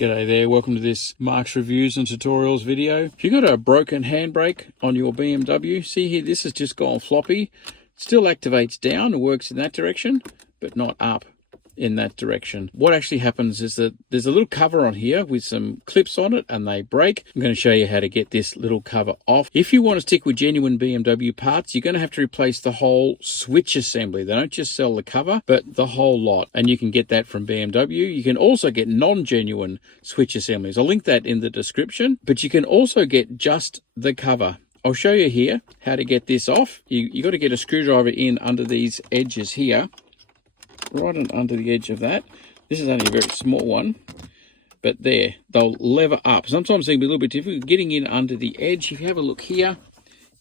G'day there, welcome to this Mark's Reviews and Tutorials video. If you've got a broken handbrake on your BMW, see here, this has just gone floppy. It still activates down and works in that direction, but not up in that direction. What actually happens is that there's a little cover on here with some clips on it and they break. I'm going to show you how to get this little cover off. If you want to stick with genuine BMW parts, you're going to have to replace the whole switch assembly. They don't just sell the cover, but the whole lot. And you can get that from BMW. You can also get non-genuine switch assemblies. I'll link that in the description, but you can also get just the cover. I'll show you here how to get this off. You got to get a screwdriver in under these edges here. Right on under the edge of that. This is only a very small one, but there, they'll lever up. Sometimes they can be a little bit difficult getting in under the edge. If you have a look here,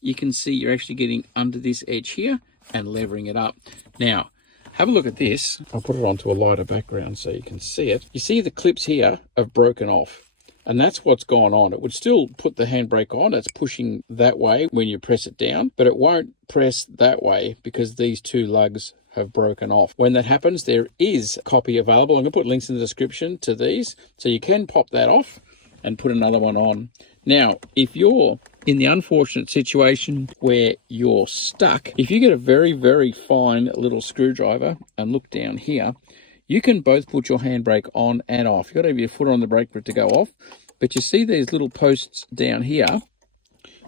you can see you're actually getting under this edge here and levering it up. Now, have a look at this. I'll put it onto a lighter background so you can see it. You see the clips here have broken off. And that's what's gone on. It would still put the handbrake on. It's pushing that way when you press it down, but it won't press that way because these two lugs have broken off. When that happens, there is a copy available. I'm going to put links in the description to these, so you can pop that off and put another one on. Now, if you're in the unfortunate situation where you're stuck, if you get a very, very fine little screwdriver and look down here, you can both put your handbrake on and off. You've got to have your foot on the brake for it to go off. But you see these little posts down here.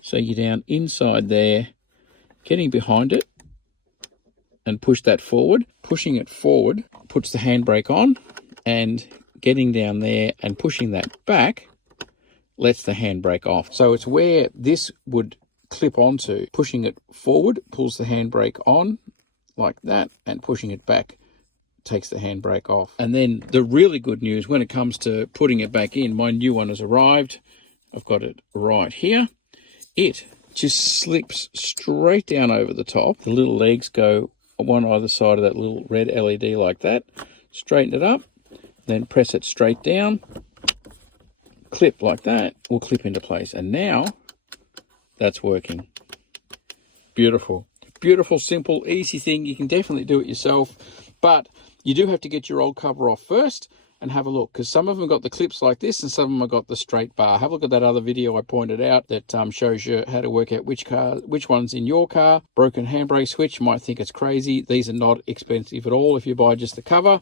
So you're down inside there, getting behind it, and push that forward. Pushing it forward puts the handbrake on, and getting down there and pushing that back lets the handbrake off. So it's where this would clip onto. Pushing it forward pulls the handbrake on like that, and pushing it back takes the handbrake off. And then the really good news when it comes to putting it back in, my new one has arrived. I've got it right here. It just slips straight down over the top. The little legs go on one either side of that little red LED like that. Straighten it up, then press it straight down. Clip like that will clip into place. And now that's working. Beautiful. Beautiful, simple, easy thing. You can definitely do it yourself, but you do have to get your old cover off first and have a look, because some of them got the clips like this and some of them have got the straight bar. Have a look at that other video I pointed out that shows you how to work out which one's in your car. Broken handbrake switch, you might think it's crazy. These are not expensive at all if you buy just the cover.